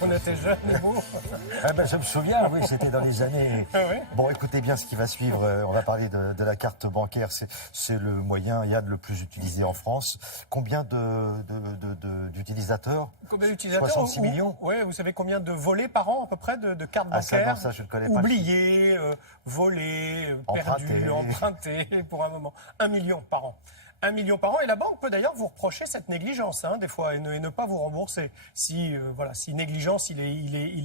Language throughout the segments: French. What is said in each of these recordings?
On était jeunes et beaux. Ah ben, je me souviens, oui, c'était dans les années... Ah oui. Bon, écoutez bien ce qui va suivre. On va parler de la carte bancaire. C'est le moyen, Yann, le plus utilisé en France. Combien d'utilisateurs? Combien d'utilisateurs? 66 millions. Oui, vous savez combien de volets par an, à peu près, de cartes Ah, ça, bancaires? non, ça, je ne connais pas. Oubliés, volés, perdus, empruntés, pour un moment. 1 million par an. 1 million par an. Et la banque peut d'ailleurs vous reprocher cette négligence, des fois, et ne pas vous rembourser si, si négligence il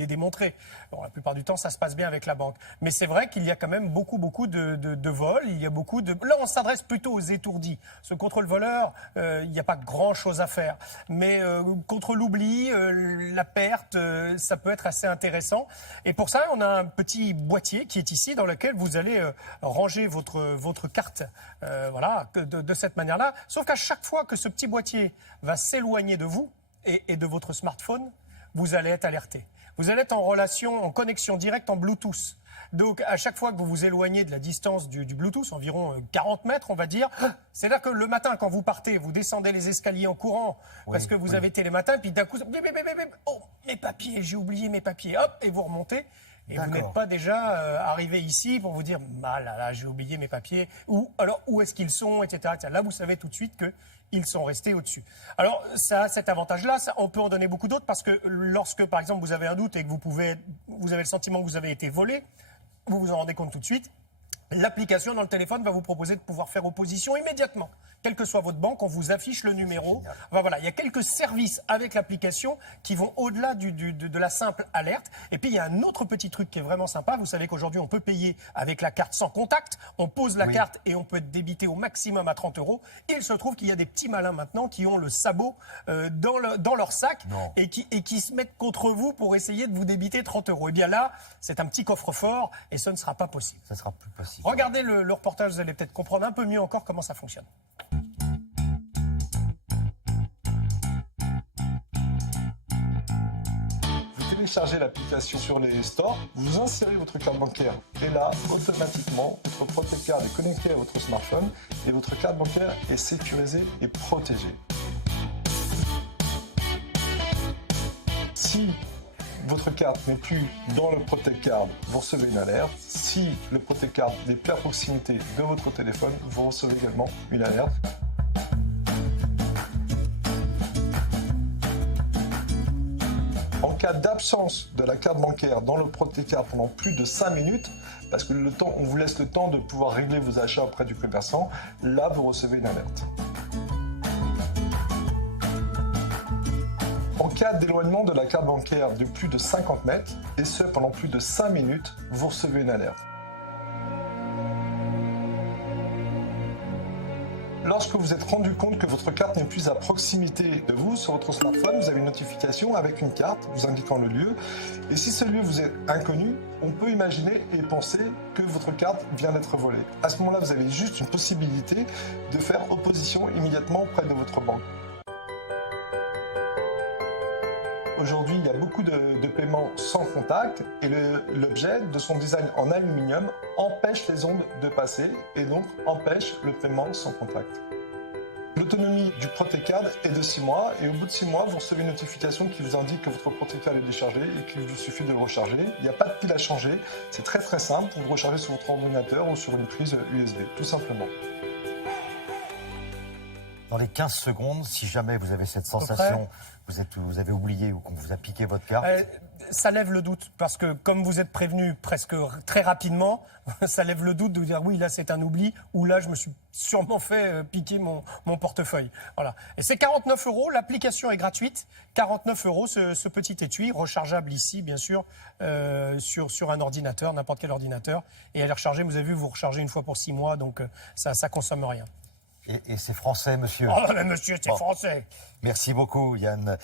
est démontré. Bon, la plupart du temps, ça se passe bien avec la banque. Mais c'est vrai qu'il y a quand même beaucoup de vols. Il y a beaucoup de... Là, on s'adresse plutôt aux étourdis. Parce que contre le voleur, il n'y a pas grand-chose à faire. Mais contre l'oubli, la perte, ça peut être assez intéressant. Et pour ça, on a un petit boîtier qui est ici, dans lequel vous allez ranger votre carte de cette manière-là. Sauf qu'à chaque fois que ce petit boîtier va s'éloigner de vous et de votre smartphone, vous allez être alerté. Vous allez être en relation, en connexion directe en Bluetooth. Donc, à chaque fois que vous vous éloignez de la distance du Bluetooth, environ 40 mètres, on va dire, c'est-à-dire que le matin, quand vous partez, vous descendez les escaliers en courant, parce que vous avez été les matins, puis d'un coup, oh, mes papiers, j'ai oublié mes papiers, hop, et vous remontez. Et vous n'êtes pas déjà arrivé ici pour vous dire « Ah là là, j'ai oublié mes papiers » ou alors « Où est-ce qu'ils sont ?» etc. Là, vous savez tout de suite qu'ils sont restés au-dessus. Alors, ça a cet avantage-là. On peut en donner beaucoup d'autres parce que lorsque, par exemple, vous avez un doute et que vous avez le sentiment que vous avez été volé, vous vous en rendez compte tout de suite. L'application dans le téléphone va vous proposer de pouvoir faire opposition immédiatement. Quelle que soit votre banque, on vous affiche le numéro. Enfin, voilà, il y a quelques services avec l'application qui vont au-delà de la simple alerte. Et puis, il y a un autre petit truc qui est vraiment sympa. Vous savez qu'aujourd'hui, on peut payer avec la carte sans contact. On pose la carte et on peut être débité au maximum à 30 €. Il se trouve qu'il y a des petits malins maintenant qui ont le sabot dans leur sac et qui se mettent contre vous pour essayer de vous débiter 30 €. Et bien là, c'est un petit coffre-fort et ce ne sera pas possible. Ça sera plus possible. Regardez le reportage, vous allez peut-être comprendre un peu mieux encore comment ça fonctionne. Vous téléchargez l'application sur les stores, vous insérez votre carte bancaire et là, automatiquement, votre Protecard est connecté à votre smartphone et votre carte bancaire est sécurisée et protégée. Si votre carte n'est plus dans le Protecard, vous recevez une alerte. Si le Protecard n'est plus à proximité de votre téléphone, vous recevez également une alerte. En cas d'absence de la carte bancaire dans le Protecard pendant plus de 5 minutes, parce que on vous laisse le temps de pouvoir régler vos achats auprès du commerçant, là vous recevez une alerte. En cas d'éloignement de la carte bancaire de plus de 50 mètres, et ce pendant plus de 5 minutes, vous recevez une alerte. Lorsque vous êtes rendu compte que votre carte n'est plus à proximité de vous sur votre smartphone, vous avez une notification avec une carte vous indiquant le lieu. Et si ce lieu vous est inconnu, on peut imaginer et penser que votre carte vient d'être volée. À ce moment-là, vous avez juste une possibilité de faire opposition immédiatement auprès de votre banque. Aujourd'hui, il y a beaucoup de paiements sans contact et l'objet de son design en aluminium empêche les ondes de passer et donc empêche le paiement sans contact. L'autonomie du Protecard est de 6 mois et au bout de 6 mois, vous recevez une notification qui vous indique que votre Protecard est déchargé et qu'il vous suffit de le recharger. Il n'y a pas de pile à changer, c'est très simple, vous le rechargez sur votre ordinateur ou sur une prise USB, tout simplement. Dans les 15 secondes, si jamais vous avez cette sensation, vous avez oublié ou qu'on vous a piqué votre carte... Ça lève le doute, parce que comme vous êtes prévenu presque très rapidement, ça lève le doute de vous dire oui, là c'est un oubli, ou là je me suis sûrement fait piquer mon portefeuille. Voilà. Et c'est 49 €, l'application est gratuite, 49 € ce petit étui, rechargeable ici bien sûr, sur un ordinateur, n'importe quel ordinateur, et elle est rechargée, vous avez vu, vous rechargez une fois pour 6 mois, donc ça consomme rien. Et c'est français, monsieur. Oh, mais monsieur, c'est français. Merci beaucoup, Yann.